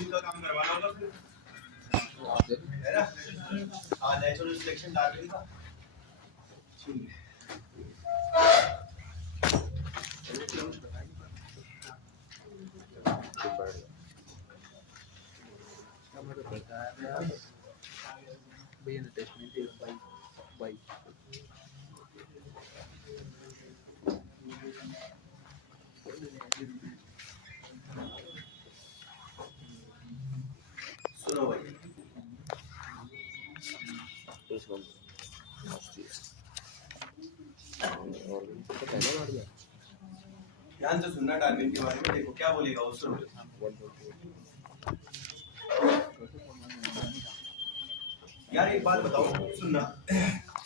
Darwin का काम करवाना होगा फिर, है ना? हाँ, नेचुरल सिलेक्शन डार्विन का। ठीक है, भैया ने टेस्ट में दिया बाई सुनो भाई, ध्यान से सुनना डार्विन के बारे में। देखो क्या बोलेगा वो, सुनो। यार एक बात बताओ, सुनना,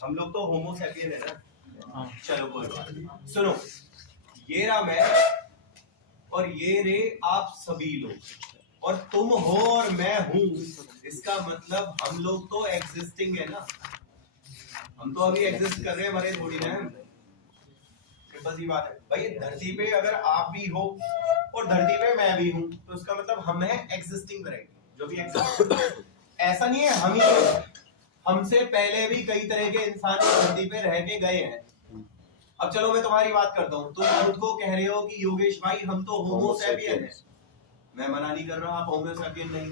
हम लोग तो होमो सैपियन है ना। चलो कोई बात नहीं, सुनो, ये रहा मैं और ये रे आप सभी लोग, और तुम हो और मैं हूं। इसका मतलब हम लोग तो एग्जिस्टिंग है ना, हम तो अभी एग्जिस्ट कर रहे हैं, मरे थोड़ी ना। सिंपल सी बात है भाई, धरती पे अगर आप भी हो और धरती पे मैं भी हूं, तो इसका मतलब हम है एग्जिस्टिंग वैरायटी, जो भी एग्जिस्ट। ऐसा नहीं है हम ही, हमसे पहले भी कई तरह के इंसान धरती पे रह के गए हैं। अब चलो मैं तुम्हारी बात करता हूँ, तुम खुद को कह रहे हो कि योगेश भाई हम तो होमो सैपियन है। मैं मना नहीं कर रहा, आप होमो सैपियन नहीं,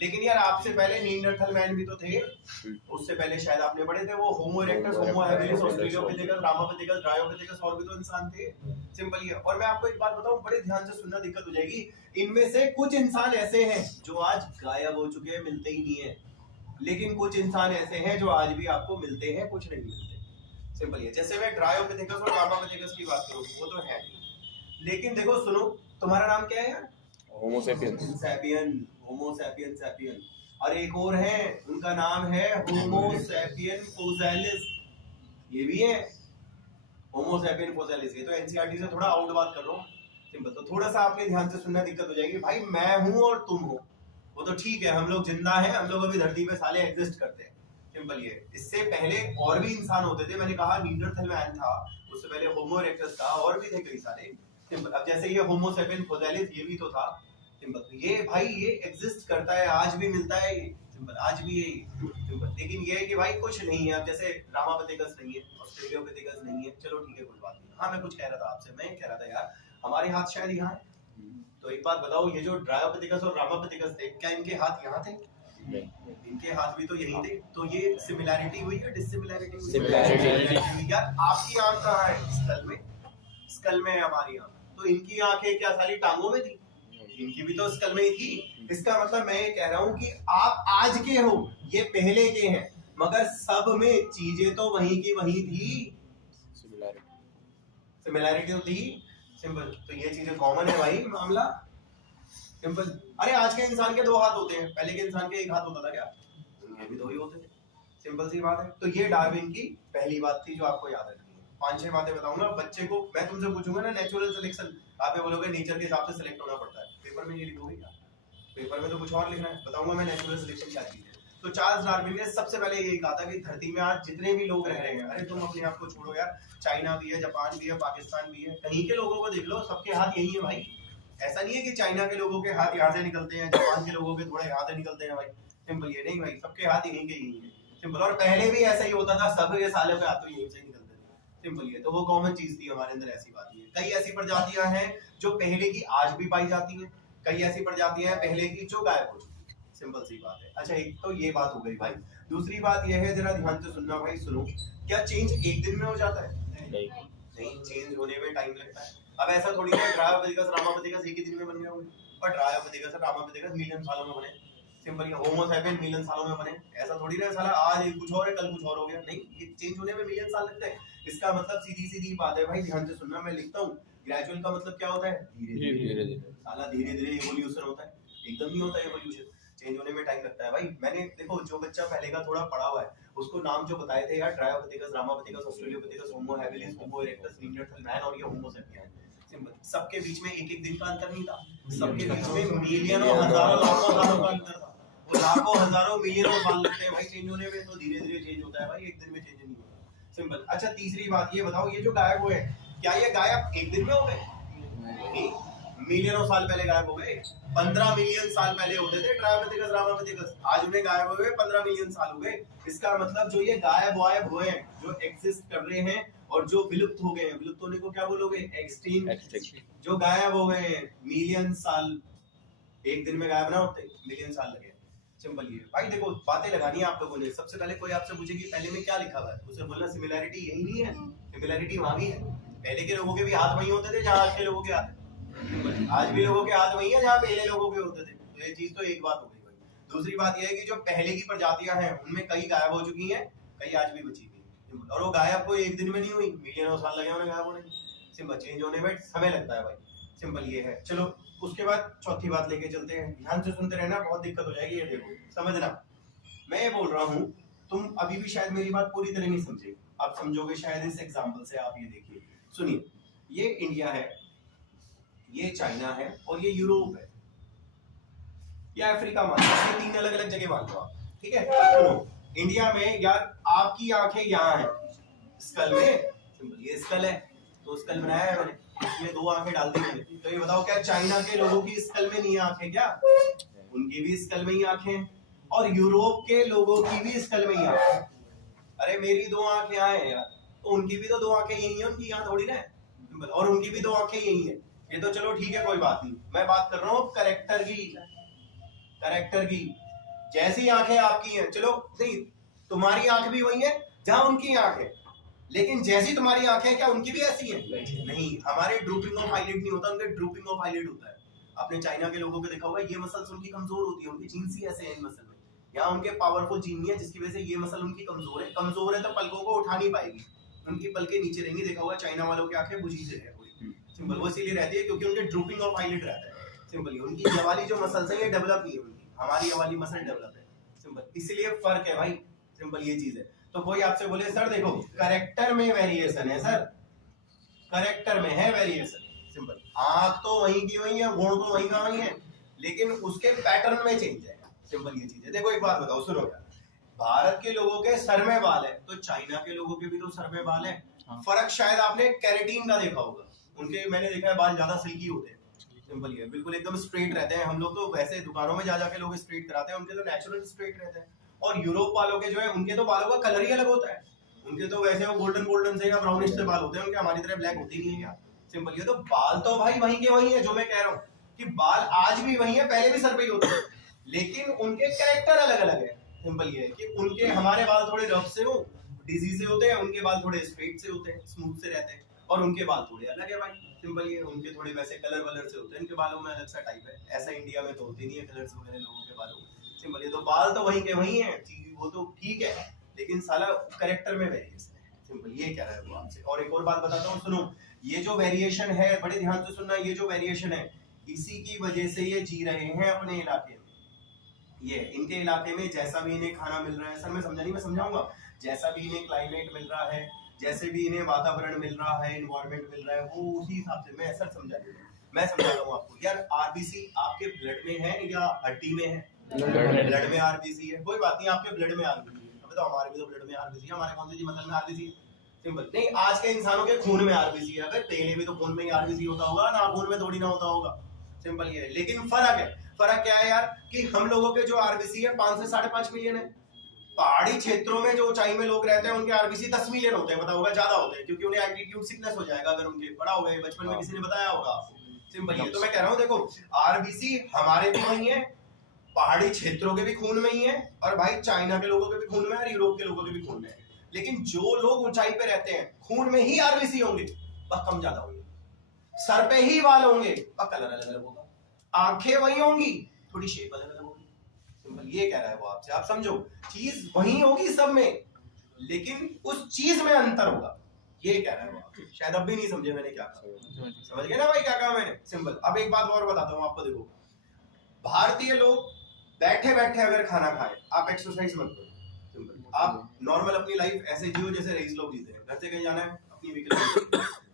लेकिन यार आपसे पहले नीएंडरथल मैन भी तो थे। उससे पहले शायद आपने पढ़े थे वो होमो erectus, Homo habilis, Australopithecus, Ramapithecus, Dryopithecus, और भी तो इंसान थे। सिंपल ही है। और मैं आपको एक बात बताऊं, बड़े ध्यान से सुनना, दिक्कत हो जाएगी। इनमें से कुछ इंसान ऐसे हैं जो आज गायब हो चुके हैं, मिलते ही नहीं है, लेकिन कुछ इंसान ऐसे हैं जो आज भी आपको मिलते हैं, कुछ नहीं मिलते। सिंपल ही है। जैसे मैं ड्रायोपिथेकस और रामापिथेकस की बात करूं, वो तो है नहीं, लेकिन देखो सुनो, तुम्हारा नाम क्या है यार? होमो सैपियन, होमो सैपियन सैपियन। और एक और है, उनका नाम है होमो सैपियन फोसिलिस, ये भी है होमो सैपियन फोसिलिस। ये तो एनसीईआरटी से थोड़ा आउट बात कर रहा हूँ, सिंपल। तो थोड़ा सा आपने ध्यान से सुनना, दिक्कत हो जाएगी भाई। मैं हूं और तुम हो, वो तो ठीक है, हम लोग जिंदा हैं, हम लोग अभी धरती पे साले एग्जिस्ट करते हैं। सिंपल ये। इससे पहले और भी इंसान होते थे, मैंने कहा नीएंडरथल मैन था, उससे पहले होमो इरेक्टस था, और भी थे कई सारे। सिंपल। अब जैसे ये होमो सैपियन फोसिलिस, ये भी तो था। सिंपल। ये भाई ये एग्जिस्ट करता है, आज भी मिलता है ये, सिंपल, आज भी ये सिंपल। लेकिन ये है कि भाई कुछ नहीं है। अब जैसे रामापिथेकस नहीं है, ऑस्ट्रेलोपिथेकस नहीं है, चलो ठीक है, कोई बात नहीं। हाँ, मैं कुछ कह रहा था आपसे, मैं कह रहा था यार हमारे हाथ शायद यहाँ है। तो एक बात बताओ, ये जो ड्रायोपिथेकस और रामापिथेकस थे, क्या इनके हाथ यहाँ थे? इनके हाथ भी तो यहीं थे। तो ये सिमिलैरिटी हुई या डिसिमिलैरिटी हुई? सिमिलैरिटी। यार आपकी आंख कहाँ है? स्कल में, स्कल में है हमारी आंख। तो इनकी आंखें क्या सारी टांगों में थी? इनकी भी तो स्कल में ही थी। इसका मतलब मैं ये कह रहा हूँ कि आप आज के हो, ये पहले के हैं, मगर सब में चीजें तो वहीं की वहीं थी। सिमिलैरिटी तो थी, सिंपल। तो ये चीजें कॉमन है भाई, मामला सिंपल। अरे आज के इंसान के दो हाथ होते हैं, पहले के इंसान के एक हाथ होता था क्या? उनके भी दो ही होते थे, सिंपल सी बात है। तो ये डार्विन की पहली बात थी जो आपको याद रखनी है। 5-6 बातें बताऊंगा। बच्चे को मैं तुमसे पूछूंगा ना नेचुरल सिलेक्शन, आप ये बोलोगे नेचर के हिसाब से सिलेक्ट होना पड़ता है। पेपर में ये लिखोगे क्या? पेपर में तो कुछ और लिखना है। बताऊंगा मैं नेचुरल सिलेक्शन क्या चीज है। तो चार्ल्स डार्विन ने सबसे पहले यही कहा था कि धरती में आज जितने भी लोग रह रहे हैं, अरे तुम अपने आप को छोड़ो यार, चाइना भी है, जापान भी है, पाकिस्तान भी है, कहीं के लोगों को देख लो, सबके हाथ यही है भाई। ऐसा नहीं है कि चाइना के लोगों के हाथ यहाँ से निकलते हैं, जापान के लोगों के थोड़े यहाँ से निकलते हैं भाई, सिंपल। ये नहीं भाई, सबके हाथ यहीं के यहीं है, सिंपल। और पहले भी ऐसा ही होता था, सब के सालों के हाथ तो यहीं से निकलते थे, सिंपल। ये तो वो कॉमन चीज थी हमारे अंदर, ऐसी बात नहीं है। कई ऐसी प्रजातियां हैं जो पहले की आज भी पाई जाती हैं, कई ऐसी प्रजातियां हैं पहले की जो गायब हो चुकी, सिंपल सी बात है। अच्छा, एक तो ये बात हो गई भाई। दूसरी बात ये है, जरा ध्यान से सुनना भाई, सुनो। क्या चेंज एक दिन में हो जाता है? नहीं, चेंज होने में टाइम लगता है। अब ऐसा थोड़ी है ड्रायोपिथेकस रामापिथेकस एक ही दिन में बन गए होंगे, और ड्रायोपिथेकस रामापिथेकस मिलियन सालों में बने, सिंपल। ये होमो सैपियन मिलियन सालों में बने, ऐसा थोड़ी ना साला आज कुछ और है कल कुछ और हो गया। नहीं, ये चेंज होने में मिलियन साल लगते हैं। इसका मतलब सीधी सीधी बात है भाई, ध्यान से सुनना। मैं लिखता हूँ, ग्रेजुअल का मतलब क्या होता है? धीरे धीरे। साला धीरे धीरे इवोल्यूशन होता है, एकदम नहीं होता इवोल्यूशन। चेंज होने में टाइम लगता है भाई। मैंने देखो, जो बच्चा पहले का थोड़ा पढ़ा हुआ है, उसको नाम जो बताए थे यार, Dryopithecus, Ramapithecus, Australopithecus, Homo habilis, होमो इरेक्टस, नीएंडरथल मैन और ये होमो सैपियन, सिंपल। सबके बीच में एक एक दिन का अंतर नहीं था, सबके बीच में मिलियनों, हजारों, लाखों सालों का अंतर था। वो लाखों, हजारों, मिलियनों साल लगते हैं भाई चेंज होने में। तो धीरे धीरे चेंज होता है भाई, एक दिन में चेंज नहीं होता, सिंपल। अच्छा, तीसरी बात ये बताओ, ये जो गायब हुए, क्या ये गायब एक दिन में हो गए? मिलियनों साल पहले गायब हो गए। 15 मिलियन साल पहले होते थे ट्रायोपिथेकस रामापिथेकस, आज उन्हें गायब हुए 15 मिलियन साल हो गए। इसका मतलब जो ये गायब हुए हैं, जो एग्जिस्ट कर रहे हैं और जो विलुप्त हो गए हैं, विलुप्त होने को क्या बोलोगे? एक्सटिंक्ट। जो गायब हो गए हैं मिलियन साल, एक दिन में गायब ना होते, मिलियन साल लगे। सिंपल ये भाई देखो, बातें लगानी है आप लोगों ने। सबसे पहले कोई आपसे पूछे कि पहले में क्या लिखा हुआ है, उसे बोलना सिमिलैरिटी यही नहीं है, सिमिलैरिटी वहां भी है। पहले के लोगों के भी हाथ वही होते थे जहां आज के लोगों के हाथ है, आज भी लोगों के हाथ वही है जहां पहले लोगों के होते थे। तो ये चीज तो एक बात हो गई भाई। दूसरी बात ये है कि जो पहले की प्रजातियां हैं उनमें कई गायब हो चुकी हैं, कई आज भी बची हुई हैं, और वो गायब कोई एक दिन में नहीं हुई, मिलियनों साल लगे उन्हें गायब होने। सिंपल, चेंज होने में समय लगता है भाई। सिंपल ये है। चलो उसके बाद चौथी बात लेके चलते हैं, ध्यान से सुनते रहना, बहुत दिक्कत हो जाएगी। ये देखो समझना, मैं ये बोल रहा हूँ, तुम अभी भी शायद मेरी बात पूरी तरह नहीं समझे, आप समझोगे शायद इस एग्जांपल से। आप ये देखिए, सुनिए, ये इंडिया है, ये चाइना है और ये यूरोप है, या अफ्रीका मान लो, ये तीन अलग अलग जगह मान लो आप, ठीक है। तो इंडिया में यार आपकी आंखें यहाँ है स्कल में, सिंपल ये स्कल है, तो स्कल बनाया है मैंने, इसमें दो आंखें डाल दी मैंने। तो ये बताओ क्या चाइना के लोगों की स्कल में नहीं है आंखें क्या? उनकी भी स्कल में ही आंखें, और यूरोप के लोगों की भी स्कल में ही आंखें। अरे मेरी दो आंखें यहाँ है यार, तो उनकी भी तो दो आंखें यही है, उनकी यहाँ थोड़ी ना है, और उनकी भी दो आंखें यही है। ये तो चलो ठीक है, कोई बात नहीं, मैं बात कर रहा हूँ करेक्टर की, करेक्टर की। जैसी आंखें आपकी हैं, चलो नहीं, तुम्हारी आंख भी वही है जहां उनकी आंख है, लेकिन जैसी तुम्हारी आंखें क्या उनकी भी ऐसी हैं? नहीं, हमारे ड्रूपिंग ऑफ आईलिड नहीं होता, उनके ड्रूपिंग ऑफ आईलिड होता है। आपने चाइना के लोगों को देखा होगा, ये मसल्स उनकी कमजोर होती है, उनकी जीन्स ही ऐसे हैं इन मसल में। यहाँ उनके पावरफुल जीन नहीं है, जिसकी वजह से ये मसल उनकी कमजोर है। कमजोर है तो पलकों को उठा नहीं पाएगी, उनकी पलकें नीचे रहेंगी। देखा होगा चाइना वालों की आंखें बुझी से है थोड़ी, सिंपल, वो इसीलिए रहती है क्योंकि उनके ड्रूपिंग ऑफ आईलिड रहता है। सिंपल, उनकी ये वाली जो मसल्स है ये डेवलप नहीं है उनकी, हमारी ये वाली मसल डेवलप है। सिंपल, इसलिए फर्क है भाई, सिंपल ये चीज है। तो कोई आपसे बोले सर देखो करेक्टर में वेरिएशन है, सर करेक्टर में है वेरिएशन, सिंपल, आंख तो वही की वही है, गुण तो वही का वही है, लेकिन उसके पैटर्न में चेंज है। सिंपल ये चीज है। देखो एक बात बताओ, सुनो क्या, भारत के लोगों के सर में बाल है, तो चाइना के लोगों के भी तो सर में बाल है। फर्क शायद आपने कैरेटीन का देखा होगा, उनके मैंने देखा है बाल ज्यादा सिल्की होते हैं। सिंपल ये, बिल्कुल एकदम स्ट्रेट रहते हैं। हम लोग तो वैसे दुकानों में जा जाके लोग स्ट्रेट कराते हैं, उनके तो नेचुरल स्ट्रेट रहते हैं। और यूरोप वालों के जो है, उनके तो बालों का कलर ही अलग होता है, उनके तो वैसे वो गोल्डन गोल्डन से या ब्राउनिश से बाल होते हैं, उनके हमारी तरह ब्लैक होती नहीं है यार। सिंपल ये, तो बाल तो भाई वहीं के वहीं है। जो मैं कह रहा हूँ कि बाल आज भी वही है, पहले भी सर पे ही होते हैं, लेकिन उनके कैरेक्टर अलग अलग है। सिंपल ये है कि उनके, हमारे बाल थोड़े रफ से हो, डिजी से होते हैं, उनके बाल थोड़े स्ट्रेट से होते हैं, स्मूथ से रहते हैं, और उनके बाल थोड़े अलग है भाई। सिंपल ये, उनके थोड़े वैसे कलर वलर से होते हैं, इनके बालों में अलग सा टाइप है। ऐसा इंडिया में तो होते नहीं है कलर्स वगैरह लोगों के बालों में। सिंपल ये, तो बाल तो वहीं के वहीं है, वो तो ठीक है, लेकिन साला कैरेक्टर में वेरिएशन है। सिंपल ये कह रहा है वो आपसे। और एक और बात बताता हूँ, सुनो, ये जो वेरिएशन है, बड़े ध्यान से सुनना, ये जो वेरिएशन है, इसी की वजह से ये जी रहे हैं अपने इलाके में। ये इनके इलाके में जैसा भी इन्हें खाना मिल रहा है, सर मैं समझा नहीं, मैं समझाऊंगा, जैसा भी इन्हें क्लाइमेट मिल रहा है, जैसे भी इन्हें वातावरण मिल रहा है, एनवायरनमेंट मिल रहा है, वो उसी हिसाब से, मैं सर समझा दूंगा, मैं समझा रहा हूँ आपको। यार आरबीसी आपके ब्लड में है या हड्डी में है? ब्लड में आरबीसी है, कोई बात नहीं, आपके ब्लड में आरबीसी है। बताओ, हमारे भी तो ब्लड में आरबीसी है, हमारे कौन सी मसल में आरबीसी है? सिंपल नहीं, आज के इंसानों के खून में आरबीसी है। अगर पहले भी तो खून में ही आरबीसी होता होगा ना, खून में थोड़ी ना होता होगा। सिंपल ये है, लेकिन फर्क है। फर्क क्या है यार, कि हम लोगों के जो आरबीसी है 5 से 5.5 मिलियन है। पहाड़ी क्षेत्रों में जो ऊंचाई में लोग रहते हैं, उनके आरबीसी 10 मिलियन होते हैं। पता होगा ज्यादा होते हैं, क्योंकि उन्हें एल्टीट्यूड सिकनेस हो जाएगा अगर उनके बड़ा हो गए, बचपन में किसी ने बताया होगा आपको। सिंपल ये, तो मैं कह रहा हूँ देखो, आरबीसी हमारे भी वही है, पहाड़ी क्षेत्रों के भी खून में ही है, और भाई चाइना के लोगों के भी खून में है, और यूरोप के लोगों के भी खून में है। लेकिन जो लोग ऊंचाई पे रहते हैं, खून में ही आरबीसी होंगे, वह कम ज्यादा होंगे। सर पे ही बाल होंगे, वह कलर अलग अलग होगा। आंखें वही होंगी, थोड़ी शेप अलग अलग होगी। सिंपल ये कह रहा है वो आपसे, आप समझो, चीज वही होगी सब में, लेकिन उस चीज में अंतर होगा, ये कह रहा है वो। शायद अब भी नहीं समझे मैंने क्या कहा, समझ गए ना भाई क्या कहा मैंने? सिंपल। अब एक बात और बताता हूँ आपको, देखो, भारतीय लोग बैठे बैठे अगर खाना खाए, आप एक्सरसाइज मत करो। सिंपल, आप नॉर्मल अपनी लाइफ ऐसे जियो जैसे रईस लोग जीते हैं। घर से कहीं जाना है, अपनी व्हीकल,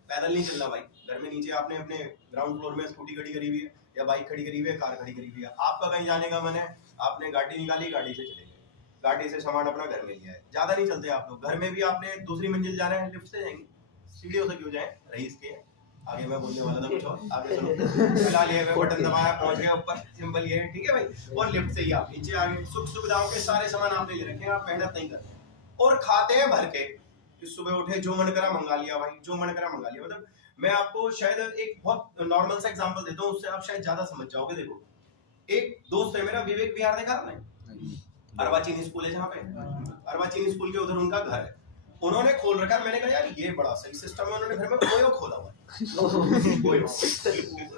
पैदल नहीं चलना भाई। घर में नीचे आपने अपने ग्राउंड फ्लोर में स्कूटी खड़ी करी हुई है, या बाइक खड़ी करी हुई है, कार खड़ी करी हुई है। आपका कहीं जाने का मन है, आपने गाड़ी निकाली, गाड़ी से चले गए, गाड़ी से सामान अपना घर में लिया है। ज्यादा नहीं चलते आप लोग। घर में भी आपने दूसरी मंजिल जाना है, लिफ्ट से जाएंगे, सीढ़ियों से क्यों जाए, रईस के आगे मैं बोलने वाला था कुछ और, आगे सुनो। फिलहाल ये बटन दबाया, पहुंच गया ऊपर, सिंपल ये है, ठीक है भाई। और लिफ्ट से ही आप नीचे आ गए। सुख सुविधाओं के सारे सामान आपने ले रखे हैं, आप मेहनत नहीं करते और खाते हैं भर के। सुबह उठे जो मन करा मंगा लिया भाई, जो मन करा मंगा लिया। मतलब मैं आपको शायद एक बहुत नॉर्मल सा एग्जांपल देता हूँ, उससे आप शायद ज्यादा समझ जाओगे। देखो, एक दोस्त है मेरा, विवेक विहार देखा आपने? अर्वाचीनी स्कूल है जहाँ पे, अर्वाचीनी स्कूल के उधर उनका घर है। उन्होंने खोल रखा है। मैंने कहा यार ये बड़ा सही सिस्टम है। उन्होंने घर में ओयो खोला हुआ है। ओयो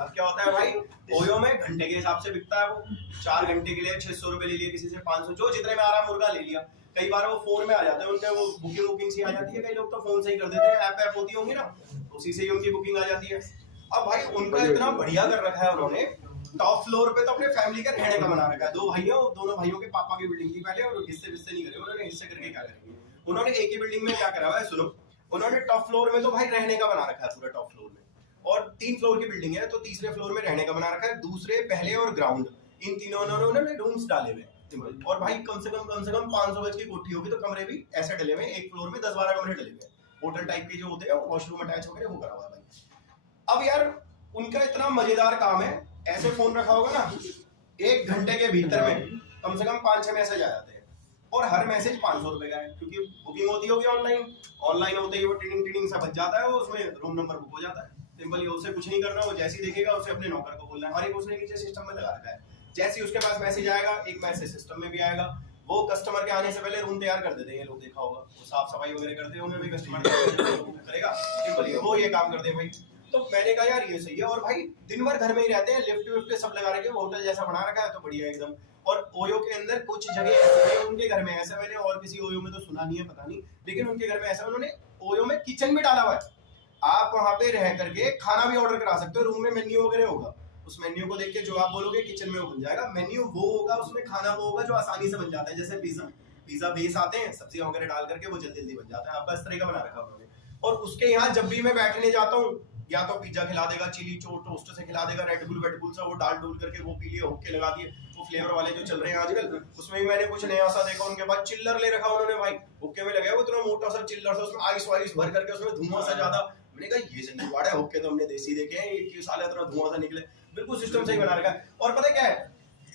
अब क्या होता है भाई, ओयो में घंटे के हिसाब से बिकता है वो। 4 घंटे के लिए 600 रुपए ले लिए, किसी से 500, जो जितने में आ रहा मुर्गा ले लिया। कई बार वो फोन में आ जाता है उनके, वो बुकिंग सी आ जाती है। कई लोग तो फोन से ही कर देते हैं, ऐप होती होंगी ना, उसी से ही उनकी बुकिंग आ जाती है। अब भाई उनका इतना बढ़िया कर रखा है उन्होंने, टॉप फ्लोर पे तो अपने फैमिली का रहने का बना रखा है। दोनों भाइयों के पापा की बिल्डिंग थी पहले, और हिस्से नहीं करे उन्होंने। हिस्से करके क्या करेंगे उन्होंने, एक ही बिल्डिंग में क्या करा हुआ है सुनो। उन्होंने टॉप फ्लोर में तो भाई रहने का बना रखा है पूरा टॉप फ्लोर में, और 3 फ्लोर की बिल्डिंग है तो तीसरे फ्लोर में रहने का बना रखा है। दूसरे, पहले और ग्राउंड, इन तीनों उन्होंने रूम्स डाले हुए। और भाई कम से कम 500 गज की कोठी होगी, तो कमरे भी ऐसे डले हुए, एक फ्लोर में 10-12 कमरे डले हुए, होटल टाइप के जो होते हैं, वॉशरूम अटैच वगैरह वो करा हुआ है भाई। अब यार उनका इतना मजेदार काम है, ऐसे फोन रखा होगा ना, 1 घंटे के भीतर में कम से कम 5-6 मैसेज आ जाते हैं, और हर मैसेज 500 रुपए का है, क्योंकि बुकिंग होती होगी ऑनलाइन होते ही वो टिडिंग सा बच जाता है, वो उसमें रूम नंबर बुक हो जाता है। सिंपल, ये उसे कुछ नहीं करना, वो जैसे ही देखेगा उसे अपने नौकर को बोलना है, और एक उसने नीचे सिस्टम में लगा रखा है। जैसे ही उसके पास मैसेज आएगा, एक मैसेज सिस्टम में भी आएगा। वो कस्टमर के आने से पहले रूम तैयार कर देते हैं, ये लोग देखा होगा, वो साफ सफाई वगैरह करते हैं, उन्हें भी कस्टमर करेगा। सिंपल, वो ये काम करते हैं भाई। तो मैंने कहा यार ये सही है। और भाई दिन भर घर में ही रहते हैं, लिफ्ट विफ्ट सब लगा रखे, होटल जैसा बना रखा है, तो बढ़िया एकदम। और ओयो के अंदर कुछ जगह ऐसे है उनके घर में, ऐसा मैंने और किसी ओयो में तो सुना नहीं है, पता नहीं, लेकिन उनके घर में ऐसा उन्होंने ओयो में किचन भी डाला हुआ है। आप वहां पे रह करके खाना भी ऑर्डर करा सकते हो। रूम में मेन्यू वगैरह होगा, उस मेन्यू को देख के जो आप बोलोगे किचन में वो बन जाएगा। मेन्यू वो होगा, उसमें खाना वो होगा जो आसानी से बन जाता है, जैसे पिज्जा बेस आते हैं, सब्जियां वगैरह डाल करके वो जल्दी जल्दी बन जाता है आपका, इस तरह का बना रखा उन्होंने। और उसके यहाँ जब भी मैं बैठने जाता हूँ, या तो पिज्जा खिला देगा, चिली टोस्ट से खिला देगा, रेड बुल सा वो डाल डूल करके वो पी लिए, हुक्के लगा दिए, वो फ्लेवर वाले जो चल रहे हैं आजकल, उसमें भी मैंने कुछ नया सा देखा। उनके बाद चिल्लर ले रखा उन्होंने भाई, हुक्के में लगे वो इतना मोटा सा चिल्लर सा, उसमें आइस वाइस भर करके, उसमें धुआं सा ज्यादा। मैंने कहा ये जंगलवाड़ है, हुक्के तो हमने देसी देखे हैं, ये साले इतना धुआं सा निकले। बिल्कुल सिस्टम सही बना रखा है। और पता क्या है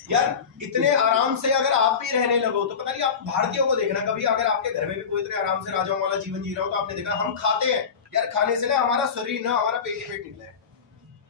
यार, इतने आराम से अगर आप भी रहने लगो तो पता नहीं, आप भारतीयों को देखना कभी, अगर आपके घर में भी कोई इतने आराम से राजाओं वाला जीवन जी रहा हो, तो आपने देखा हम खाते हैं यार, खाने से ना हमारा शरीर ना, हमारा पेट ही पेट निकला है,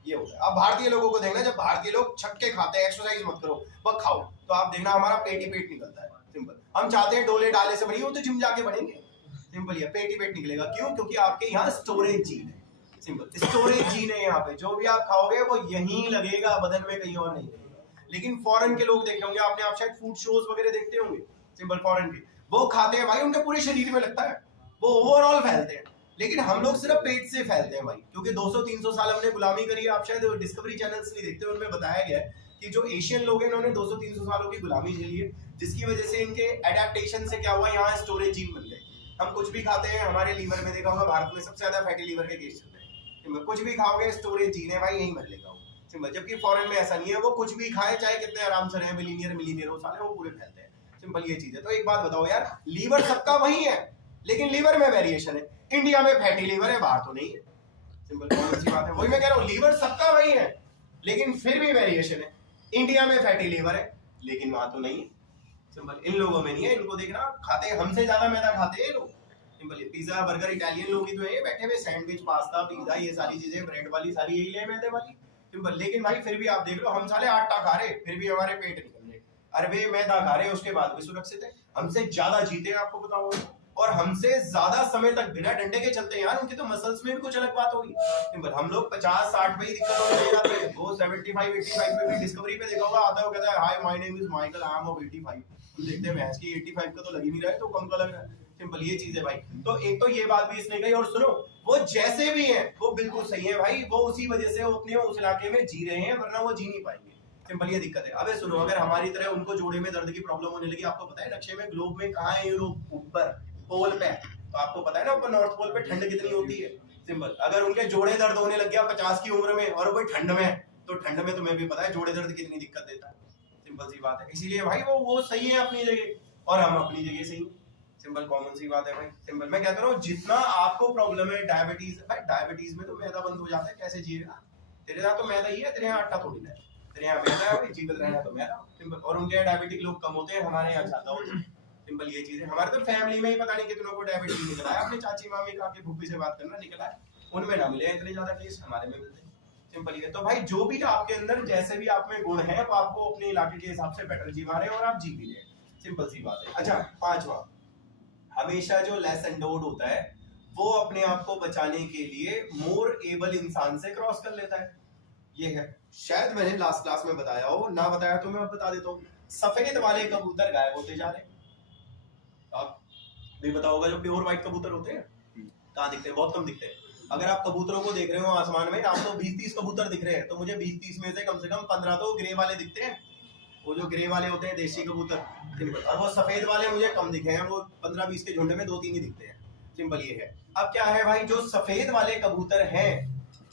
ये होता है। आप भारतीय लोगों को देखना, जब भारतीय लोग छक्के खाते हैं, एक्सरसाइज मत करो बस खाओ, तो आप देखना हमारा पेट ही पेट निकलता है। सिंपल, हम चाहते हैं डोले डाले से बढ़िए हो तो जिम जाके बढ़ेंगे, सिंपल, ये पेट ही पेट निकलेगा। क्यों? क्योंकि आपके यहाँ स्टोरेज जीन है, सिंपल, स्टोरेज जीन है। यहाँ पे जो भी आप खाओगे वो यहीं लगेगा बदन में, कहीं और नहीं लगेगा। लेकिन फॉरेन के लोग देखे होंगे आपने, आप शायद फूड शोज वगैरह देखते होंगे, सिंपल, फॉरेन के, वो खाते हैं भाई, उनके पूरे शरीर में लगता है, वो ओवरऑल फैलते हैं। लेकिन हम लोग सिर्फ पेट से फैलते हैं भाई, क्योंकि 200-300 साल हमने गुलामी करी है। आप शायद डिस्कवरी चैनल्स नहीं देखते, उनमें बताया गया है कि जो एशियन लोग हैं इन्होंने 200-300 सालों की गुलामी झेली है, जिसकी वजह से इनके एडेप्टेशन से क्या हुआ, यहाँ स्टोरेज जीन बन गए। हम कुछ भी खाते हैं, हमारे लीवर में देखा होगा, भारत में सबसे ज्यादा फैटी लीवर के केस चल रहे हैं। कुछ भी खाओगे स्टोरेज जीन है भाई, यहीं भर लेगा वो, सिंपल। जबकि फॉरेन में ऐसा नहीं है, वो कुछ भी खाए, चाहे कितने आराम से रहे, मिलीनियर हो साले, वो पूरे फैलते हैं। सिंपल ये चीज है। तो एक बात बताओ यार, लीवर सबका वही है, लेकिन लीवर में वेरिएशन है। इंडिया में फैटी लीवर है, बाहर तो नहीं है, सिंपल, कौन सी बात है। वही मैं कह रहा हूँ, लीवर सबका वही है, लेकिन फिर भी वेरिएशन है। इंडिया में फैटी लीवर है, लेकिन वहां तो नहीं है, सिंपल। इन लोगों में नहीं है, इनको देखना, खाते हमसे ज्यादा मैदा खाते हैं लोग, सिंपल। पिज्जा बर्गर इटालियन लोग ही तो है बैठे हुए, सैंडविच पास्ता पिज्जा ये सारी चीजें, ब्रेड वाली सारी यही है, मैदे वाली, सिंपल। लेकिन भाई फिर भी आप देख लो, हम साले आटा खा रहे, फिर भी हमारे पेट निकल रहे, अरबे मैदा खा रहे, उसके बाद भी सुरक्षित है, हमसे ज्यादा जीते हैं, आपको बताऊंगा, और हमसे ज्यादा समय तक बिना डंडे के चलते हैं यार। उनके तो मसल्स में भी कुछ अलग बात होगी, सिंपल। हम लोग 50-60 पे ही दिक्कत होने जाते हैं, वो 75-85 पे भी डिस्कवरी पे देखा होगा, आता है वो कहता है hi my name is Michael, I am of 85। हम देखते हैं मैच की 85 का तो लग ही नहीं रहा है, तो कम का लग रहा है, सिंपल। ये चीज है भाई। तो एक तो ये बात भी इसने कही, और सुनो, वो जैसे भी हैं वो बिल्कुल सही है भाई, वो उसी वजह से वो अपने उस इलाके में जी रहे हैं, वरना वो जी नहीं पाएंगे, सिंपल। ये दिक्कत है। अबे सुनो, अगर हमारी तरह उनको जोड़े में दर्द की प्रॉब्लम होने लगी, आपको पता है नक्शे में ग्लोब में कहाँ है यूरोप? ऊपर पोल पे, तो आपको पता है ना ऊपर नॉर्थ पोल पे ठंड कितनी होती है, सिंपल। अगर उनके जोड़े दर्द होने लग गया 50 की उम्र में, और वो ठंड में, तो ठंड में तुम्हें भी पता है जोड़े दर्द कितनी दिक्कत देता है, सिंपल सी बात है। इसीलिए भाई वो सही है अपनी जगह, और हम अपनी जगह सही हैं। सिंपल कॉमन सी बात है भाई। सिंपल मैं कहता हूँ जितना आपको प्रॉब्लम है डायबिटीज, भाई डायबिटीज में तो मैदा बंद हो जाता है, कैसे जिएगा? तेरे यहाँ तो मैदा ही है, तेरे यहाँ आटा थोड़ी ना है। तेरे यहाँ मैदा है भाई, जीवित रहना तो मैदा। सिंपल। और उनके यहाँ डायबिटिक लोग कम होते हैं, हमारे यहाँ ज्यादा होते हैं। सिंपल ये चीज है। हमारे तो फैमिली में ही पता नहीं कितनों को डायबिटीज निकला है। अपने चाची मामी का आपके भूपी से बात करना, निकला है। उनमें ना मिले इतने ज्यादा केस, हमारे में मिलते हैं। सिंपल ये। तो भाई जो भी आपके अंदर जैसे भी आप में गुण है वो आपको अपने इलाके के हिसाब से बेटर जीवा रहे हैं और आप जी भी रहे। सिंपल सी बात है। अच्छा, पांचवा, हमेशा जो लेस एंडोर्ड होता है वो अपने आप को बचाने के लिए मोर एबल इंसान से क्रॉस कर लेता है। ये है, शायद मैंने लास्ट क्लास में बताया हो, ना बताया तो मैं अब बता देता हूँ। सफेद वाले कबूतर गायब होते जा रहे हैं। आप भी पता होगा जो प्योर व्हाइट कबूतर होते हैं कहाँ दिखते हैं? बहुत कम दिखते हैं। अगर आप कबूतरों को देख रहे हो आसमान में, आपको 20-30 कबूतर दिख रहे हैं, तो मुझे 20-30 में से कम 15 तो ग्रे वाले दिखते हैं। वो जो ग्रे वाले होते हैं देशी कबूतर, और वो सफेद वाले मुझे कम दिखे हैं। वो 15-20 के झुंड में 2-3 ही दिखते हैं। सिंपल ये है। अब क्या है भाई, जो सफेद वाले कबूतर हैं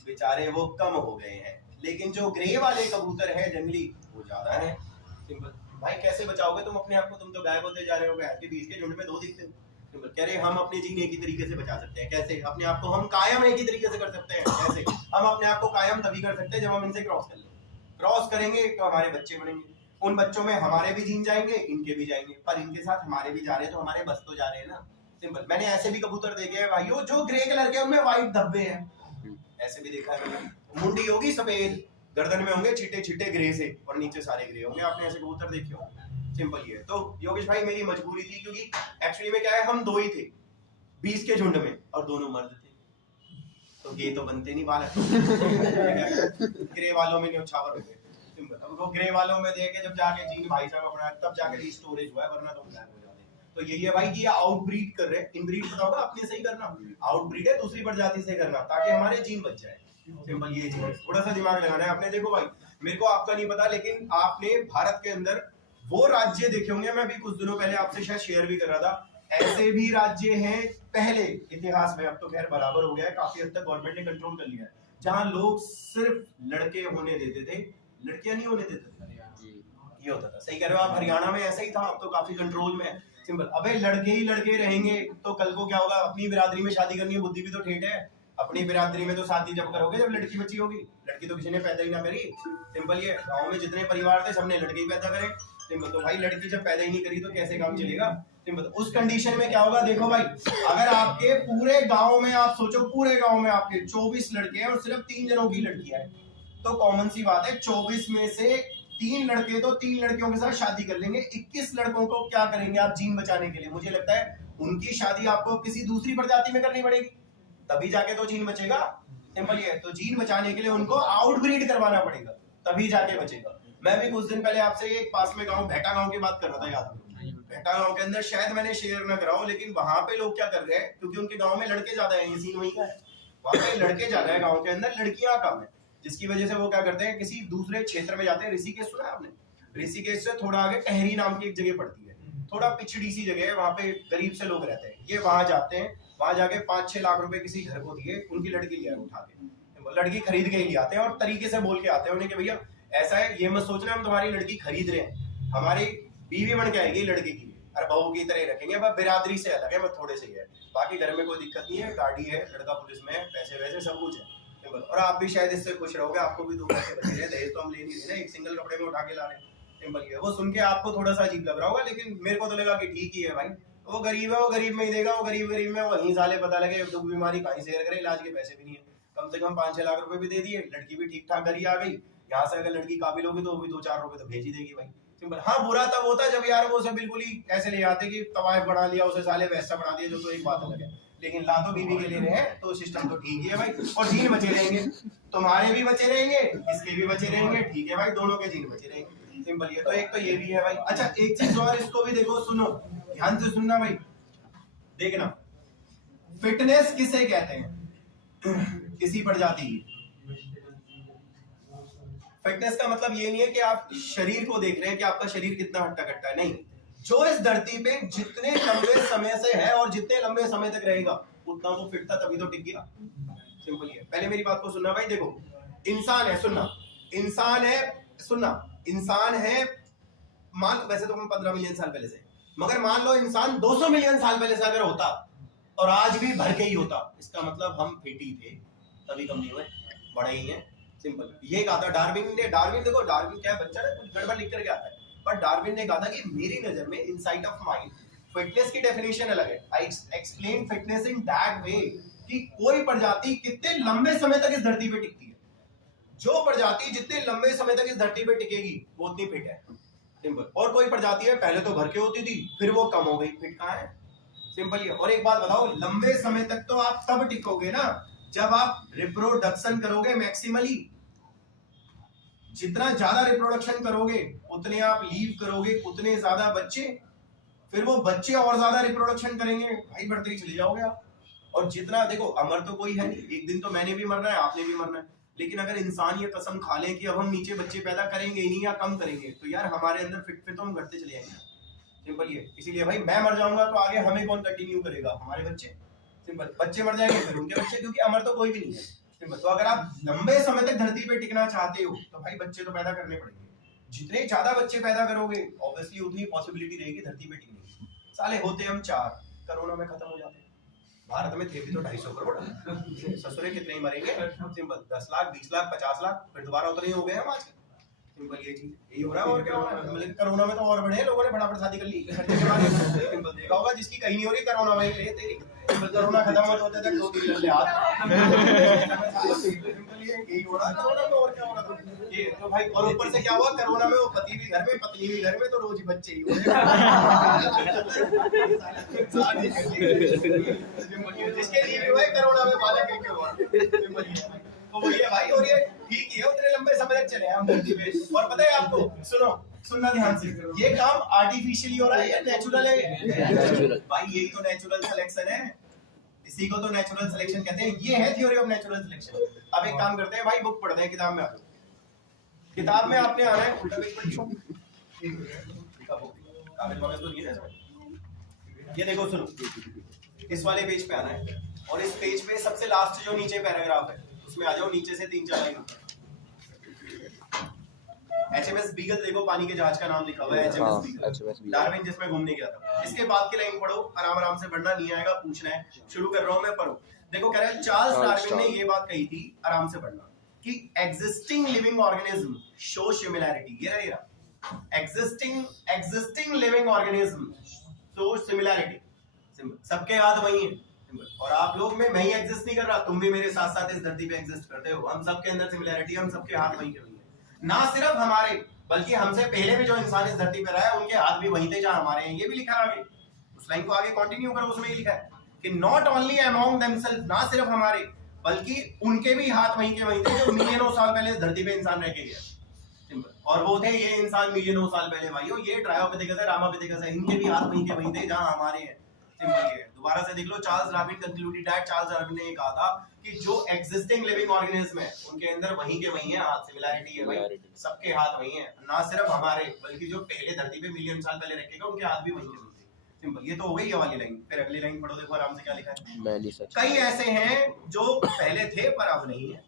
बेचारे वो कम हो गए हैं, लेकिन जो ग्रे वाले कबूतर हैं जंगली वो ज्यादा है। सिंपल। भाई कैसे बचाओगे तुम अपने आप को? तुम तो गायब होते जा रहे हो। आज के 20 के झुंड में 2 दिखते हो। कह रहे हम अपने जीन एक ही तरीके से बचा सकते हैं। कैसे? अपने आप को हम कायम एक ही तरीके से कर सकते हैं। कैसे? हम अपने आप को कायम तभी कर सकते हैं जब हम इनसे क्रॉस कर लें। क्रॉस करेंगे तो हमारे बच्चे बनेंगे। उन बच्चों में हमारे भी जीन जाएंगे, इनके भी जाएंगे, पर इनके साथ हमारे भी जा रहे हैं तो हमारे बस तो जा रहे हैं ना। सिंपल। मैंने ऐसे भी कबूतर देखे हैं भाइयों जो ग्रे कलर के, उनमें व्हाइट धब्बे हैं। ऐसे भी देखा है मैंने। मुंडी होगी सफेद, गर्दन में होंगे छिटे छिटे ग्रे से, और नीचे सारे ग्रे होंगे। आपने ऐसे कबूतर देखे हो? सिंपल ये है। तो योगेश भाई मेरी मजबूरी थी, क्योंकि एक्चुअली में क्या है, हम 2 ही थे 20 के झुंड में, और दोनों मर्द थे, तो गे तो बनते नहीं बालक। ग्रे वालों में न्योछावर हो गए। अब वो ग्रे वालों में देखे जब जाके जीन भाई साहब अपना तब जाके रिस्टोरेज हुआ है, वरना तो ब्लैक हो जाते। तो यही है भाई कि ये आउटब्रीड कर रहे हैं। इनब्रीड पता होगा, अपने से ही करना। आउटब्रीड है दूसरी प्रजाति से करना, ताकि हमारे जीन बच जाए। सिंपल ये चीज। थोड़ा सा दिमाग लगाना है आपने। देखो भाई, मेरे को आपका नहीं पता, लेकिन आपने भारत के अंदर वो राज्य देखे होंगे, मैं भी कुछ दिनों पहले आपसे शायद शेयर भी कर रहा था, ऐसे भी राज्य हैं पहले इतिहास में, अब तो खैर बराबर हो गया है, काफी हद तक गवर्नमेंट ने कंट्रोल कर लिया है, जहां लोग सिर्फ लड़के होने देते थे, लड़कियां नहीं होने देते थे। ये होता था। सही कह रहे हो आप। हरियाणा में ऐसा ही था, अब तो काफी कंट्रोल में है। सिंपल। अबे लड़के ही लड़के रहेंगे तो कल को क्या होगा? अपनी बिरादरी में शादी करनी है, बुद्धि भी तो ठेठ है। अपनी बिरादरी में तो शादी जब करोगे जब लड़की बच्ची होगी। लड़की तो किसी ने पैदा ही ना करी। सिंपल ये। गाँव में जितने परिवार थे सबने लड़के ही पैदा करे। सिंपल। तो भाई लड़की जब पैदा ही नहीं करी तो कैसे काम चलेगा? सिंपल। उस कंडीशन में क्या होगा? देखो भाई, अगर आपके पूरे गांव में, आप सोचो पूरे गांव में आपके 24 लड़के हैं और सिर्फ 3 जनों की लड़कियां हैं, तो कॉमन सी बात है 24 में से 3 लड़के तो 3 लड़कियों के साथ शादी कर लेंगे। 21 लड़कों को क्या करेंगे आप जीन बचाने के लिए? मुझे लगता है उनकी शादी आपको किसी दूसरी प्रजाति में करनी पड़ेगी, तभी जाके तो जीन बचेगा। सिंपल ये है। तो जीन बचाने के लिए उनको आउटब्रीड करवाना पड़ेगा, तभी जाके बचेगा। मैं भी कुछ दिन पहले आपसे एक पास में गांव, भेटा गांव की बात कर रहा था, याद है? भेटा गांव के अंदर शायद मैंने शेयर न कराऊं, लेकिन वहां पे लोग क्या कर रहे हैं, क्योंकि उनके गांव में लड़के ज्यादा हैं, ये सीन वही का है। वहां पे लड़के ज्यादा है गांव के अंदर, लड़कियां कम है, जिसकी वजह से वो क्या करते हैं, किसी दूसरे क्षेत्र में जाते हैं। ऋषिकेश सुना है आपने? ऋषिकेश से थोड़ा आगे टहरी नाम की एक जगह पड़ती है, थोड़ा पिछड़ी सी जगह है, वहां पे गरीब से लोग रहते हैं। ये वहां जाते हैं, वहां जाके 5-6 लाख रुपए किसी घर को दिए, उनकी लड़की लिया उठा के, लड़की खरीद के ही आते हैं, और तरीके से बोल के आते हैं उन्हें कि भैया ऐसा है, ये मत सोचना हम तुम्हारी लड़की खरीद रहे हैं, हमारी बीवी बन के आएगी लड़के की, और बहू की तरह रखेंगे, बस बिरादरी से अलग है, बस थोड़े से ही है, बाकी घर में कोई दिक्कत नहीं है, गाड़ी है, लड़का पुलिस में है, पैसे वैसे सब कुछ है। और आप भी शायद इससे खुश रहोगे, आपको भी 2 पैसे बचे रहे, दहेज तो हम ले नहीं रहे, एक सिंगल कपड़े में उठा के ला रहे हैं। सिंपल है। वो सुन के आपको थोड़ा सा अजीब लग रहा होगा, लेकिन मेरे को तो लगा कि ठीक ही है भाई, वो गरीब है, वो गरीब में ही देगा, वो गरीब में वहीं साले पता लगे दुख बीमारी कहीं शेयर करे, इलाज के पैसे भी नहीं है, कम से कम 5-6 लाख रुपए भी दे दिए, लड़की भी ठीक ठाक घर ही आ गई। यहाँ से अगर लड़की काबिल होगी तो वो भी 2-4 रुपए तो भेज ही देगी भाई। सिंपल। हाँ, बुरा तब होता जब यार वो सब बिल्कुल ही ऐसे ले आते कि तवायफ बढ़ा लिया, उसे साले वैसा बढ़ा दिया, जो तो एक बात अलग है, लेकिन ला तो बीवी के ले रहे हैं, तो सिस्टम तो ठीक ही है भाई, और जीन बचे रहेंगे, तुम्हारे भी बचे रहेंगे, इसके भी बचे रहेंगे, ठीक है भाई, दोनों के जीन बचे रहेंगे। सिंपल ये। तो एक तो ये भी है भाई। अच्छा, एक चीज और, इसको भी देखो, सुनो ध्यान से सुनना भाई, देखना, फिटनेस किसे कहते हैं? किसी प्रजाति की फिटनेस का मतलब ये नहीं है कि आप शरीर को देख रहे हैं कि आपका शरीर कितना हट्टा कट्टा है, नहीं, जो इस धरती पे जितने लंबे समय से है और जितने लंबे समय तक रहेगा उतना वो फिट था, तभी तो टिक गया। सिंपल ये। पहले मेरी बात को सुनना भाई, देखो इंसान है, सुनना, इंसान है, सुनना, इंसान है, मान वैसे तो हम 15 मिलियन साल पहले से, मगर मान लो इंसान 200 मिलियन साल पहले से अगर होता और आज भी भर के ही होता, इसका मतलब हम फेटी थे, तभी कम नहीं हुए, बड़े ही हैं। सिंपल। ये कहा था डार्विन ने। डार्विन देखो, डार्विन क्या है, बच्चा ना कुछ गड़बड़ लिख करके आता है, पर डार्विन ने कहा था कि मेरी नजर में इनसाइट ऑफ माइंड, फिटनेस की डेफिनेशन अलग है। I explain fitness in that way कि कोई प्रजाति कितने लंबे समय तक इस धरती पे टिकती है। जो प्रजाति जितने लंबे समय तक इस धरती पे टिकेगी वो उतनी फिट है। सिंपल। और कोई प्रजाति है पहले तो भर के होती थी, फिर वो कम हो गई, फिट कहाँ है? सिंपल ही है। और एक बात बताओ, लंबे समय तक तो आप तब टिकोगे ना जब आप रिप्रोडक्शन करोगे मैक्सिमली। जितना ज्यादा रिप्रोडक्शन करोगे उतने आप लीव करोगे, उतने ज्यादा बच्चे, फिर वो बच्चे और ज्यादा रिप्रोडक्शन करेंगे, भाई बढ़ते ही चले जाओगे आप। और जितना देखो, अमर तो कोई है नहीं, एक दिन तो मैंने भी मरना है, आपने भी मरना है, लेकिन अगर इंसान ये कसम खा ले कि अब हम नीचे बच्चे पैदा करेंगे ही नहीं या कम करेंगे, तो यार हमारे अंदर फिट पे तो हम घटते चले जाएंगे। सिंपल ये। इसीलिए भाई मैं मर जाऊंगा तो आगे हमें कौन कंटिन्यू करेगा? हमारे बच्चे। सिंपल। बच्चे मर जाएंगे फिर उनके बच्चे, क्योंकि अमर तो कोई भी नहीं है। सिंपल। तो अगर आप लंबे समय तक धरती पे टिकना चाहते हो तो भाई बच्चे तो पैदा करने पड़ेंगे। जितने ज्यादा बच्चे पैदा करोगे ऑब्वियसली उतनी पॉसिबिलिटी रहेगी धरती पे टिकने की। साले होते हम 4, कोरोना में खत्म हो जाते। भारत में थे भी तो 250 करोड़, ससुरे कितने ही मरेंगे। सिंपल। 10 लाख 20 लाख 50 लाख, फिर दोबारा उतने ही हो गए हम आज। सिंपल। ये चीज यही हो रहा है। और क्या हो रहा है? मतलब कोरोना में तो और बढ़े, लोगों ने फटाफट शादी कर ली खर्चे के बाद। सिंपल। देखा होगा जिसकी कहीं नहीं हो रही कोरोना वहीं ले तेरी। कोरोना खत्म होते तक 2-3 ले हाथ। यही हो रहा है कोरोना में, और क्या हो रहा था ये तो भाई। और ऊपर से क्या हुआ, कोरोना में वो पति भी घर में पत्नी भी घर में, तो रोज बच्चे ही हो जिसके लिए भी हुए कोरोना में बालक एक हुआ। तो वही है भाई। और ये ठीक ही है, उतने लंबे समय तक चले हम धरती पे। और पता है आपको, सुनना ध्यान से, ये काम आर्टिफिशियली हो रहा है या नेचुरल है? नेचुरल। भाई यही तो नेचुरल सिलेक्शन है, इसी को तो नेचुरल सिलेक्शन कहते हैं। ये है थ्योरी ऑफ नेचुरल सिलेक्शन। अब एक काम करते हैं भाई, बुक पढ़ते हैं, किताब में आते हैं। किताब में आपने आना है, उल्टा पेज पढ़िए। ये देखो, सुनो, इस वाले पेज पे आना है, और इस पेज पे सबसे लास्ट जो नीचे पैराग्राफ है उसमें आ जाओ, नीचे से 3-4 लाइन। HMS बीगल देखो, पानी के जहाज का नाम लिखा हुआ है HMS बीगल, डार्विन जिसमें घूमने गया था। इसके बाद की लाइन पढ़ो, आराम आराम से पढ़ना, नहीं आएगा पूछना है। शुरू कर रहा हूं मैं, पढ़ो। देखो कह रहा है, चार्ल्स डार्विन ने ये बात कही थी, आराम से पढ़ना, कि existing living organism show similarity. ये रहा existing living organism show similarity. सबके हाथ वही है। और आप लोग में मैं ही एग्जिस्ट नहीं कर रहा, तुम भी मेरे साथ साथ इस धरती पे एग्जिस्ट करते हो। हम सबके अंदर सिमिलैरिटी, हम सबके हाथ वहीं के वहीं है। ना सिर्फ हमारे, बल्कि हमसे पहले भी जो इंसान इस धरती पे रहा है उनके हाथ भी वहीं थे जहां हमारे हैं। ये भी लिखा है आगे, उस लाइन को आगे कंटिन्यू करो, उसमें ये लिखा है कि नॉट ओनली अमॉन्ग देमसेल्फ, ना सिर्फ हमारे बल्कि उनके भी हाथ वहीं के वहीं थे जो मिलियनों साल पहले इस धरती पे इंसान रह के गया। और वो थे ये इंसान मिलियनों साल पहले। भाइयों, ये ट्रायोपिथेकस है, रामापिथेकस है, इनके भी हाथ वहीं के वहीं थे जहां हमारे हैं। दोबारा से देख लो, Charles Darwin concluded that, Charles Darwin ने ये कहा था कि जो एग्जिस्टिंग लिविंग ऑर्गेनिज्म है उनके अंदर वहीं के वहीं है हाथ, सिमिलैरिटी है भाई, सबके हाथ वहीं है। ना सिर्फ हमारे बल्कि जो पहले धरती पे मिलियन साल पहले रखेगा उनके हाथ भी वहीं के वहीं थे। सिंपल। ये तो हो गई ये वाली लाइन। फिर अगली लाइन पढ़ो, देखो आराम से क्या लिखा है। कई ऐसे हैं जो पहले थे पर अब नहीं है।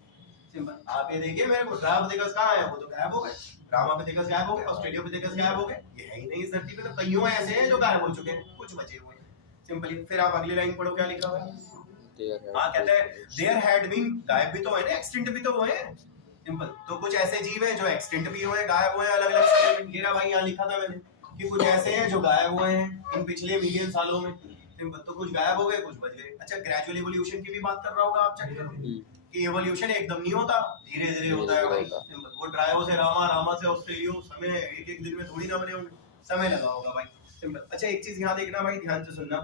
सिंपल। आप ये देखिए, मेरे को ट्रायोपिथेकस कहाँ है, वो तो गायब हो गए। रामापिथेकस गायब हो गए, ऑस्ट्रेलियोपिथेकस गायब हो गए, ये है ही नहीं इस धरती पे। तो कईयों ऐसे हैं जो गायब हो चुके हैं, कुछ बचे हुए हैं। सिंपली। फिर आप अगली लाइन पढ़ो, क्या लिखा हुआ है। हाँ, कहते हैं देयर हैड बीन, गायब भी तो है ना, एक्सटिंक्ट भी तो हुए हैं। सिंपल। तो कुछ ऐसे जीव हैं जो एक्सटिंक्ट भी हुए, गायब हुए अलग अलग समय में। गिरा भाई, यहाँ लिखा था मैंने कि कुछ ऐसे हैं जो गायब हुए हैं इन पिछले मिलियन सालों में। सिंपल। तो कुछ गायब हो गए, कुछ बच गए। अच्छा, ग्रेजुअल इवोल्यूशन की भी बात कर रहा होगा आप, चेक करो कि इवोल्यूशन एकदम नहीं होता, धीरे धीरे होता है भाई। सिंपल। वो ट्रायो से रामा, रामा से ऑस्ट्रेलियो, समय एक दिन में थोड़ी ना बने होंगे, समय लगा होगा भाई। सिंपल। अच्छा, एक चीज यहाँ देखना भाई, ध्यान से सुनना,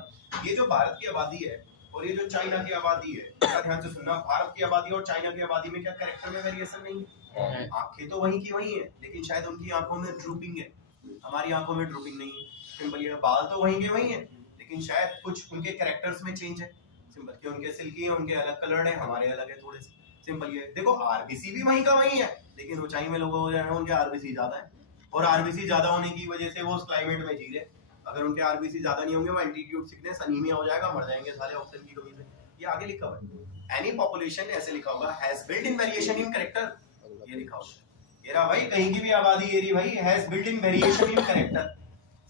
ये जो भारत की आबादी है और ये जो चाइना की आबादी है, क्या ध्यान से सुनना, भारत की आबादी और चाइना की आबादी में क्या कैरेक्टर में वेरिएशन नहीं है? आंखें तो वहीं की वहीं है, लेकिन शायद उनकी आंखों में ड्रूपिंग है, हमारी आंखों में ड्रूपिंग नहीं है। सिंपल। ये बाल तो वहीं के वहीं है, लेकिन शायद कुछ उनके कैरेक्टर्स में चेंज है। सिंपल। कि उनके सिल्की है, उनके अलग कलर्ड है, हमारे अलग है थोड़े से। सिंपल। ये देखो, आरबीसी भी वहीं का वहीं है, लेकिन ऊंचाई में लोग हो रहे हैं उनके आरबीसी ज्यादा है, और आरबीसी ज्यादा होने की वजह से वो उस क्लाइमेट में जी रहे। अगर उनके आरबीसी ज्यादा नहीं होंगे, वो एल्टीट्यूड सिकनेस, अनीमिया हो जाएगा, मर जाएंगे साले ऑक्सीजन की कमी से। ये आगे लिखा हुआ है। एनी पॉपुलेशन, ऐसे लिखा होगा, has built in variation in character, ये लिखा होगा। ये रहा भाई, कहीं की भी आबादी ये रही भाई, has built in variation in character.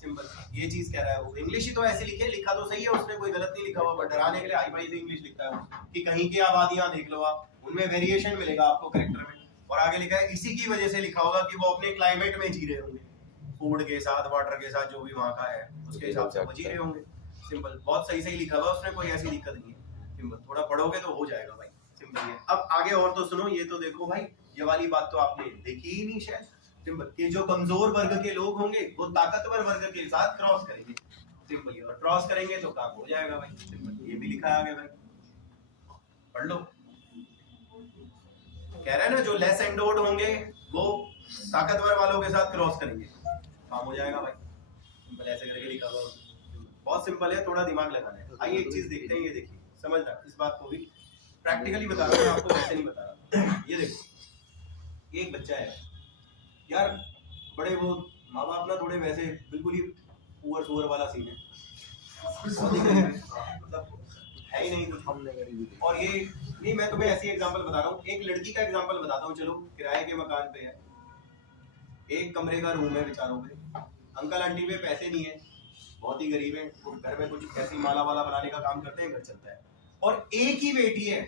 Simple, ये चीज कह रहा है वो। इंग्लिश ही तो ऐसे लिखे, लिखा तो सही है उसने, कोई गलत नहीं लिखा हुआ, बट डराने के लिए हाई फाई से इंग्लिश लिखता है वो, कि कहीं की आबादियां देख लो आप, उनमें वेरिएशन मिलेगा आपको कैरेक्टर में। और आगे लिखा है इसी की वजह से लिखा होगा कि वो अपने क्लाइमेट में जी रहे होंगे, फूड के साथ, वाटर के साथ, जो भी वहाँ का है उसके हिसाब से वो जी रहे होंगे। सिंपल, बहुत सही सही लिखा हुआ उसने, कोई ऐसी दिक्कत नहीं है। सिंपल, थोड़ा पढ़ोगे तो हो जाएगा भाई। सिंपल ये। अब आगे और तो सुनो, ये तो देखो भाई, ये वाली बात तो आपने देखी ही नहीं शायद। सिंपल, कि जो कमजोर वर्ग के लोग होंगे वो ताकतवर वर्ग के साथ क्रॉस करेंगे। सिंपल, और क्रॉस करेंगे तो काम हो जाएगा भाई। सिंपल, ये भी लिखा है आगे भाई, पढ़ लो। कह रहा है ना, जो लेस एंडोर्ड होंगे वो ताकतवर वालों के साथ क्रॉस करेंगे, काम हो जाएगा भाई। सिंपल, ऐसे करके लिखा हुआ, बहुत सिंपल है, थोड़ा दिमाग लगाना है। आइए एक चीज देखते हैं, ये देखिए, समझना इस बात को भी, प्रैक्टिकली बता रहा हूँ आपको, वैसे नहीं बता रहा। ये देखो, एक बच्चा है यार, बड़े वो माँ बाप ना थोड़े वैसे बिल्कुल ही पुअर सुअर वाला सीन है, मतलब है ही नहीं कुछ, हमने गरीबी। और ये नहीं, मैं तुम्हें ऐसी एग्जांपल बता रहा हूँ, एक लड़की का एग्जांपल बताता हूँ। चलो, किराए के मकान पे है, एक कमरे का रूम है बेचारों पे, अंकल आंटी पे पैसे नहीं है, बहुत ही गरीब है, वो घर में कुछ ऐसी माला वाला बनाने का काम करते हैं, घर चलता है। और एक ही बेटी है,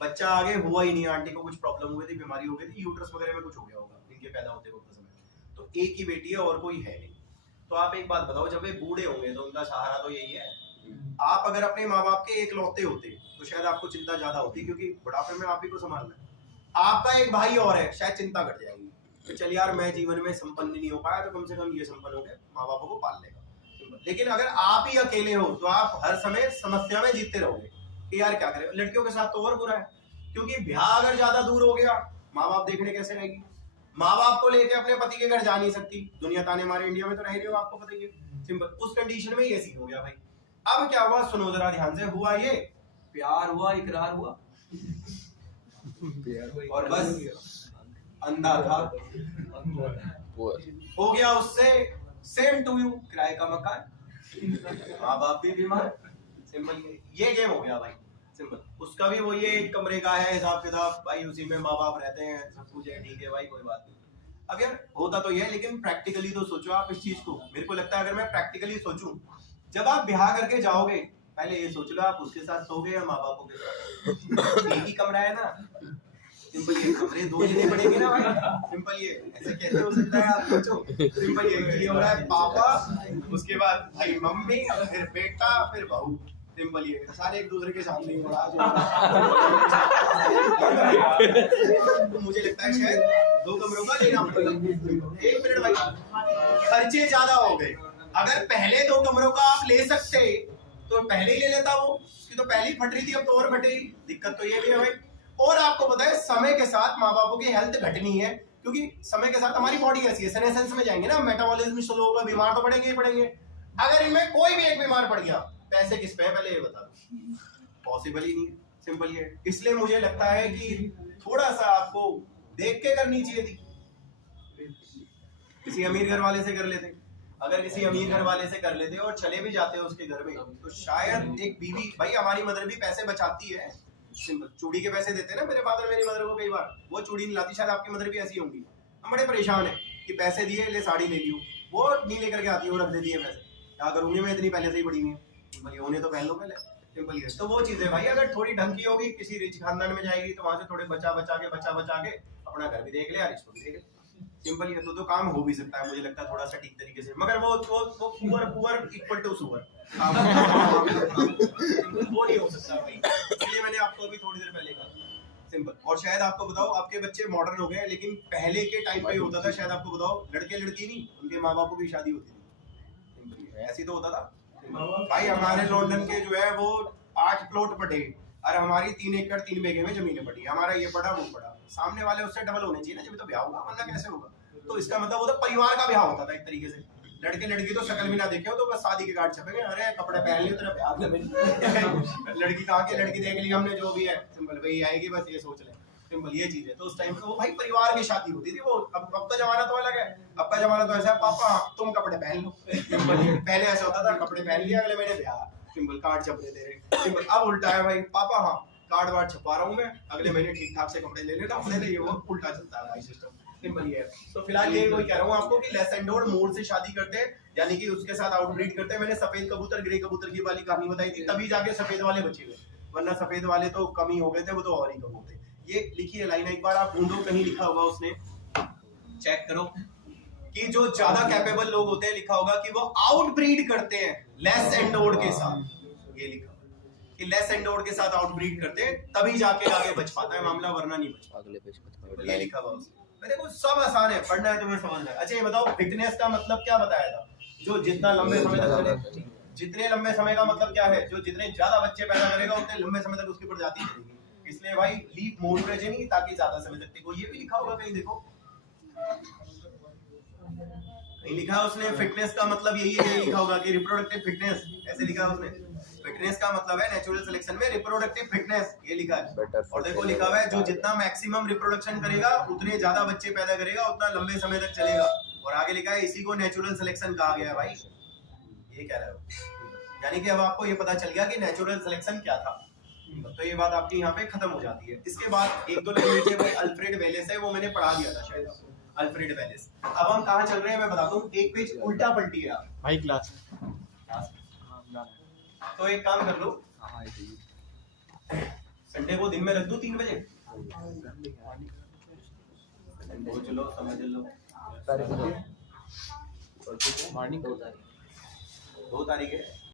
बच्चा आगे हुआ ही नहीं, आंटी को कुछ प्रॉब्लम हुई थी, बीमारी हो गई थी, यूट्रस वगैरह में कुछ हो गया होगा इनके पैदा होते वक्त समय, तो एक ही बेटी है और कोई है नहीं। तो आप एक बात बताओ, जब वे बूढ़े होंगे तो उनका सहारा तो यही है। आप अगर अपने माँ बाप के एक लौते होते तो शायद आपको चिंता ज्यादा होती, क्योंकि बुढ़ापे में आप ही को संभालना है। आपका एक भाई और है, शायद चिंता घट जाएगी, तो चल यार मैं जीवन में संपन्न नहीं हो पाया, तो कम से कम ये संपन्न हो गया, माँ बापों को पाल लेगा। लेकिन अगर आप ही अकेले हो तो आप हर समय समस्या में जीतते रहोगे कि यार क्या करें। लड़कियों के साथ तो और बुरा है, क्योंकि ब्याह अगर ज्यादा दूर हो गया, माँ बाप देखने कैसे रहेगी, माँ बाप को लेके अपने पति के घर जा नहीं सकती, दुनिया ताने हमारे इंडिया में तो रह रही हो, आपको पता ही है। सिंपल, उस कंडीशन में ये सीन हो गया भाई। अब क्या हुआ, सुनो जरा ध्यान से, हुआ ये, प्यार हुआ, इकरार हुआ, और बस अंधा था, हो गया उससे सेम टू यू, किराए का मकान, माँ बाप भी बीमार। सिंपल, ये गेम हो गया भाई। सिंपल, उसका भी वही है, एक कमरे का है हिसाब किताब भाई, उसी में माँ बाप रहते हैं, सब कुछ है, ठीक है भाई, कोई बात नहीं। अब यार होता तो ये है, लेकिन प्रैक्टिकली तो सोचो आप इस चीज को। मेरे को लगता है अगर मैं प्रैक्टिकली सोचूं, जब आप ब्याह करके जाओगे, पहले ये सोच लो आप उसके साथ सोगे या माँ बापों के साथ। एक ही कमरा है ना, सिंपल, ये कमरे दो लेने पड़ेंगे ना भाई। सिंपल, ये ऐसे कैसे हो सकता है आप सोचो। सिंपल, ये हो रहा है पापा, उसके बाद भाई मम्मी, फिर बेटा, फिर बहू। सिंपल, ये सारे एक दूसरे के सामने हो रहा है। तो मुझे लगता है शायद 2 कमरों का लेना पड़ेगा। 1 मिनट भाई, खर्चे ज्यादा हो गए। अगर पहले 2 कमरों का आप ले सकते तो पहले ही ले लेता वो, उसकी तो पहले ही फट रही थी, अब तो और फटेगी। दिक्कत तो ये भी है भाई। और आपको पता है, समय के साथ माँ बापों की हेल्थ घटनी है, क्योंकि समय के साथ हमारी बॉडी कैसी है, सेनेसेंस में जाएंगे ना, मेटाबॉलिज्म स्लो होगा, बीमार तो पड़ेंगे ही पड़ेंगे। अगर इनमें कोई भी एक बीमार पड़ गया, पैसे किस पे है पहले ये बता दो, पॉसिबल ही नहीं। सिंपल ये, इसलिए मुझे लगता है कि थोड़ा सा आपको देख के करनी चाहिए थी। किसी अमीर घर वाले से कर लेते, अगर किसी अमीर घर वाले से कर लेते और चले भी जाते हैं उसके घर में, तो शायद एक बीवी, भाई हमारी मदर भी पैसे बचाती है, सिंपल, चूड़ी के पैसे देते हैं ना मेरे फादर मेरी मदर को, कई बार वो चूड़ी नहीं लाती, शायद आपकी मदर भी ऐसी होंगी। हम बड़े परेशान है कि पैसे दिए, ले साड़ी ले लियो, वो नहीं लेकर के आती है, वो रख देती है पैसे, क्या करूंगी मैं, इतनी पहले से ही पड़ी हुई है। सिंपल, उन्हें तो पहन लो पहले। सिंपल, तो वो चीज है भाई, अगर थोड़ी ढंग की होगी, किसी रिच खानदान में जाएगी तो वहां से थोड़े बचा बचा के अपना घर भी देख ले, रिश्तों भी देख ले। सिंपल, ये तो काम हो भी सकता है, मुझे लगता है थोड़ा सा ठीक तरीके से, मगर वो पुअर इक्वल टू सुअर वो नहीं हो सकता भाई। इसलिए मैंने आपको अभी थोड़ी देर पहले कहा। सिंपल, और शायद आपको बताओ, आपके बच्चे मॉडर्न हो गए, लेकिन पहले के टाइम पे होता था, शायद आपको बताओ, लड़के लड़की नहीं, उनके माँ बापों की शादी होती थी। सिंपल, ऐसी तो होता था भाई। हमारे लंदन के जो है वो 8 प्लॉट पटे, और हमारी 3 एकड़ 3 बीघे में जमीनें पड़ी, हमारा ये पड़ा वो पड़ा, सामने वाले उससे डबल होने चाहिए ना, जब तो ब्याह होगा, वरना कैसे होगा। तो इसका मतलब वो तो परिवार का ब्याह होता था एक तरीके से। लड़के लड़की तो शक्ल भी ना देखे हो, तो बस शादी के कार्ड छपेंगे, अरे कपड़े पहन लियो तेरा ब्याह लड़की कहा के लड़की देख ली हमने, जो भी है, सिंपल वही आएगी, बस ये सोच ले। सिंपल, ये चीज है। तो उस टाइम पे वो भाई परिवार की शादी होती थी वो। अब का जमाना तो अलग है, अब का जमाना तो ऐसा है, पापा तुम कपड़े पहन लो। पहले ऐसा होता था, कपड़े पहन लिया, अगले महीने ब्याह, सिंपल, कार्ड छप रहे थे। सिंपल, अब उल्टा है भाई, पापा हाँ कार्ड वार्ड छपा रहा हूँ मैं, अगले महीने ठीक ठाक से कपड़े ले लेना, ये वो उल्टा चलता है भाई सिस्टम। सिंपल ये है। तो फिलहाल ये वही कह रहा हूँ आपको कि लेस एंडोर्ड मोर से शादी करते हैं, यानी कि उसके साथ आउटब्रीड करते हैं। मैंने सफेद कबूतर ग्रे कबूतर की वाली कहानी बताई थी, तभी जाके सफेद वाले बचे हुए, वरना सफेद वाले तो कम ही हो गए थे, वो तो और ही कम होते। ये लिखिए लाइन एक बार आप ढूंढो, कहीं लिखा होगा उसने, चेक करो कि जो ज्यादा कैपेबल लोग होते हैं, लिखा होगा कि वो आउटब्रीड करते हैं लेस एंडोर्ड के साथ। ये लिखा कि लेस एंडोर्ड के साथ आउटब्रीड करते हैं, तभी जाके आगे बच पाता है मामला, वरना नहीं बच पाता। अगले पेज पर ये लिखा हुआ उसने। देखो सब आसान है, पढ़ना है तुम्हें, समझना है। अच्छा ये बताओ फिटनेस का मतलब क्या बताया था? जो जितना लंबे समय तक चले, जितने लंबे समय का मतलब क्या है? जो जितने ज्यादा बच्चे पैदा करेगा उतने लंबे समय तक उसकी प्रजाति चलेगी। इसलिए भाई लीव मोर प्रोजेनी, ताकि ज्यादा समय तक टिको। ये भी लिखा होगा कहीं, देखो कहीं लिखा है उसने, फिटनेस का मतलब यही है, लिखा होगा कि रिप्रोडक्टिव फिटनेस, ऐसे लिखा है उसने। फिटनेस का मतलब है नेचुरल सिलेक्शन में रिप्रोडक्टिव फिटनेस, ये लिखा है। और देखो लिखा हुआ है जो जितना मैक्सिमम रिप्रोडक्शन करेगा उतने ज्यादा बच्चे पैदा करेगा, उतना लंबे समय तक चलेगा। और आगे लिखा है इसी को नेचुरल सिलेक्शन कहा गया है भाई, ये कह रहे हो। यानी कि अब आपको ये पता चल गया कि नेचुरल सिलेक्शन क्या था। तो ये बात आपकी यहाँ पे खत्म हो जाती है। इसके बाद एक दो लैंग्वेज है भाई, अल्फ्रेड वेलेस है, वो मैंने पढ़ा दिया था शायद आपको, अल्फ्रेड वेलेस। अब हम कहाँ चल रहे हैं मैं बताता हूँ, एक पेज उल्टा पलटी है आप भाई क्लास तो एक काम कर लो, हाँ संडे को दिन में रख दो 3 बजे। वो चलो समझ लो, मॉर्निंग 2 तारीख है।